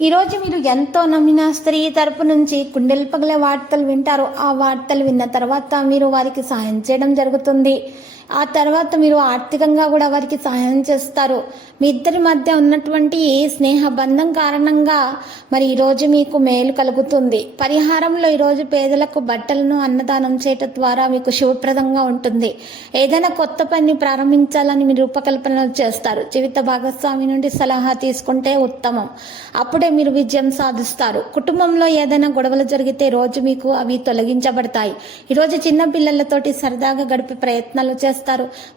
ఈరోజు మీరు ఎంతో నమ్మిన స్త్రీ తరపు నుంచి కుండెలు పగలే వార్తలు వింటారు ఆ వార్తలు విన్న తర్వాత మీరు వారికి సాయం చేయడం జరుగుతుంది. ఆ తర్వాత మీరు ఆర్థికంగా కూడా వారికి సహాయం చేస్తారు. మీ ఇద్దరి మధ్య ఉన్నటువంటి స్నేహ బంధం కారణంగా మరి ఈరోజు మీకు మేలు కలుగుతుంది. పరిహారంలో ఈరోజు పేదలకు బట్టలను అన్నదానం చేయటం ద్వారా మీకు శుభప్రదంగా ఉంటుంది. ఏదైనా కొత్త పని ప్రారంభించాలని మీరు రూపకల్పనలు చేస్తారు. జీవిత భాగస్వామి నుండి సలహా తీసుకుంటే ఉత్తమం. అప్పుడే మీరు విజయం సాధిస్తారు. కుటుంబంలో ఏదైనా గొడవలు జరిగితే రోజు మీకు అవి తొలగించబడతాయి. ఈరోజు చిన్న పిల్లలతోటి సరదాగా గడిపే ప్రయత్నాలు చేస్తారు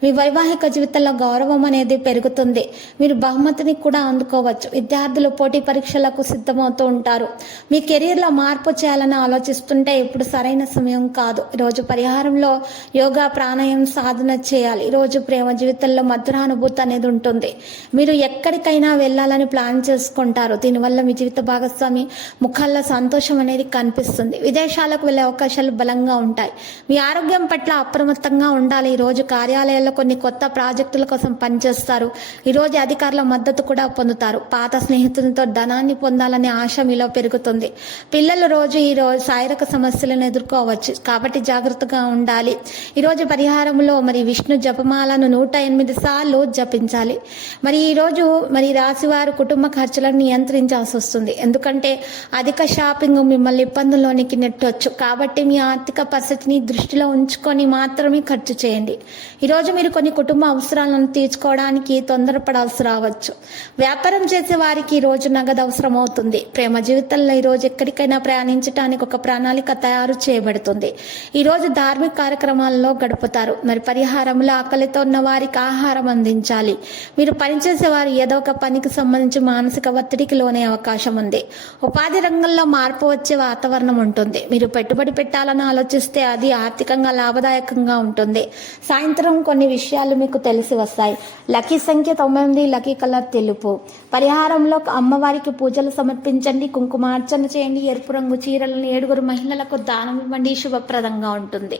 మీ వైవాహిక జీవితంలో గౌరవం అనేది పెరుగుతుంది. మీరు బహుమతిని కూడా అందుకోవచ్చు. విద్యార్థులు పోటీ పరీక్షలకు సిద్ధమవుతూ ఉంటారు. మీ కెరీర్లో మార్పు చేయాలని ఆలోచిస్తుంటే ఇప్పుడు సరైన సమయం కాదు. ఈరోజు పరిహారంలో యోగా ప్రాణాయామం సాధన చేయాలి. ఈరోజు ప్రేమ జీవితంలో మధురానుభూతి అనేది ఉంటుంది. మీరు ఎక్కడికైనా వెళ్ళాలని ప్లాన్ చేసుకుంటారు. దీనివల్ల మీ జీవిత భాగస్వామి ముఖాల్లో సంతోషం అనేది కనిపిస్తుంది. విదేశాలకు వెళ్ళే అవకాశాలు బలంగా ఉంటాయి. మీ ఆరోగ్యం పట్ల అప్రమత్తంగా ఉండాలి. ఈ రోజు కార్యాలయాల్లో కొన్ని కొత్త ప్రాజెక్టుల కోసం పనిచేస్తారు. ఈరోజు అధికారుల మద్దతు కూడా పొందుతారు. పాత స్నేహితులతో ధనాన్ని పొందాలనే ఆశ మీలో పెరుగుతుంది. పిల్లలు రోజు ఈ రోజు శారీరక సమస్యలను ఎదుర్కోవచ్చు. కాబట్టి జాగ్రత్తగా ఉండాలి. ఈరోజు పరిహారంలో మరి విష్ణు జపమాలను నూట ఎనిమిది సార్లు జపించాలి. మరి ఈరోజు మరి రాశివారు కుటుంబ ఖర్చులను నియంత్రించాల్సి వస్తుంది. ఎందుకంటే అధిక షాపింగ్ మిమ్మల్ని ఇబ్బందుల్లోనికి నెట్టవచ్చు కాబట్టి మీ ఆర్థిక పరిస్థితిని దృష్టిలో ఉంచుకొని మాత్రమే ఖర్చు చేయండి. ఈరోజు మీరు కొన్ని కుటుంబ అవసరాలను తీర్చుకోవడానికి తొందరపడాల్సి రావచ్చు. వ్యాపారం చేసే వారికి ఈరోజు రోజు నగదు అవసరం అవుతుంది ప్రేమ జీవితంలో ఈ రోజు ఎక్కడికైనా ప్రయాణించడానికి ఒక ప్రణాళిక తయారు చేయబడుతుంది. ఈరోజు ధార్మిక కార్యక్రమాల్లో గడుపుతారు. మరి పరిహారంలో ఆకలితో ఉన్న వారికి ఆహారం అందించాలి. మీరు పనిచేసే వారు ఏదో ఒక పనికి సంబంధించి మానసిక ఒత్తిడికి లోనే అవకాశం ఉంది. ఉపాధి రంగంలో మార్పు వచ్చే వాతావరణం ఉంటుంది. మీరు పెట్టుబడి పెట్టాలని ఆలోచిస్తే అది ఆర్థికంగా లాభదాయకంగా ఉంటుంది. సాయంత్రం కొన్ని విషయాలు మీకు తెలిసి వస్తాయి. లక్కీ సంఖ్య తొమ్మిది లక్కీ కలర్ తెలుపు. పరిహారంలో అమ్మవారికి పూజలు సమర్పించండి కుంకుమార్చన చేయండి ఎరుపు రంగు చీరలను ఏడుగురు మహిళలకు దానం ఇవ్వండి శుభప్రదంగా ఉంటుంది.